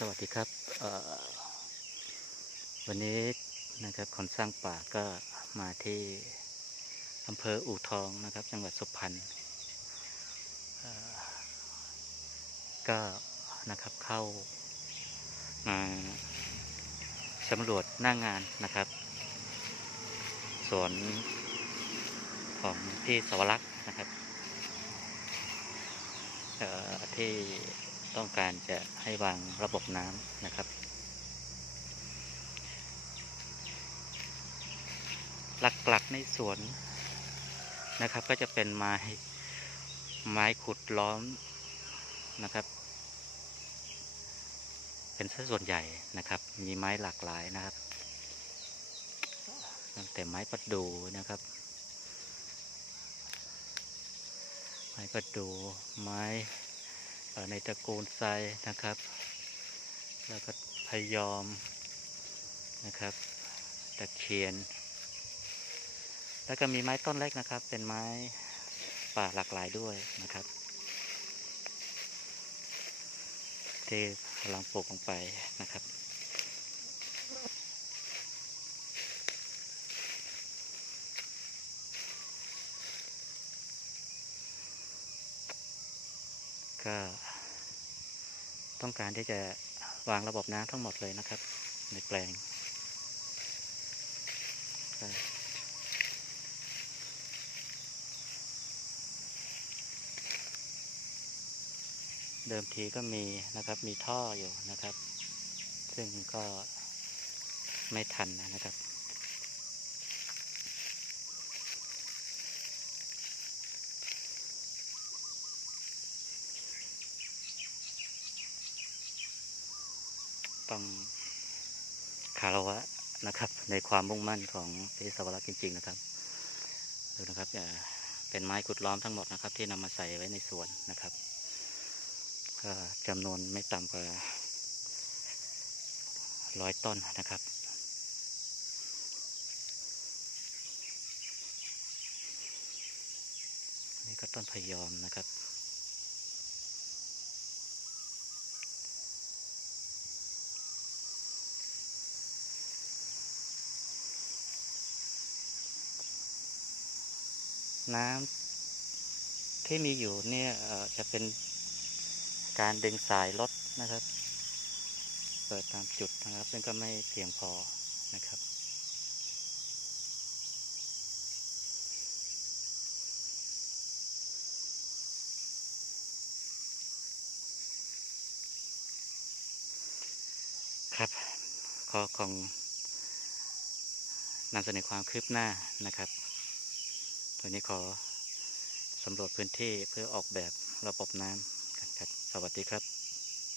สวัสดีครับวันนี้นะครับคนสร้างป่าก็มาที่อำเภออู่ทองนะครับ จังหวัดสุพรรณก็นะครับเข้ามาสำรวจหน้างานนะครับสวนของพี่สวรักษ์นะครับที่ ต้องการจะให้วางระบบน้ำนะครับ หลักๆในสวนนะครับ ก็จะเป็นไม้ไม้ขุดล้อมนะครับ เป็นสัดส่วนใหญ่นะครับ มีไม้หลากหลายนะครับตั้งแต่ไม้ประดูนะครับ ไม้ประดูไม้ ในตระกูลไซนะครับ แล้วก็พยอมนะครับ ตะเคียน แล้วก็มีไม้ต้นเล็กนะครับ เป็นไม้ป่าหลากหลายด้วยนะครับ ที่กำลังปลูกลงไปนะครับก็ ต้องการที่จะวางระบบน้ำทั้งหมดเลยนะครับ ในแปลง เดิมทีก็มีนะครับมีท่ออยู่นะครับ ซึ่งก็ไม่ทันนะครับ ต้องคารวะนะครับ ในความมุ่งมั่นของพี่สวรักษ์จริง ๆ นะครับดูนะครับเป็นไม้ขุดล้อมทั้งหมดนะครับ ที่นำมาใส่ไว้ในสวนนะครับก็จำนวนไม่ต่ำกว่าร้อยต้นนะครับนี่ก็ต้นพยอมนะครับ น้ำที่มีอยู่เนี่ยจะเป็นการดึงสายรถนะครับ เปิดตามจุดนะครับ ซึ่งก็ไม่เพียงพอนะครับ ครับขอของนำเสนอความคืบหน้านะครับ วันนี้ขอสำรวจพื้นที่เพื่อออกแบบระบบน้ำกันครับ สวัสดีครับ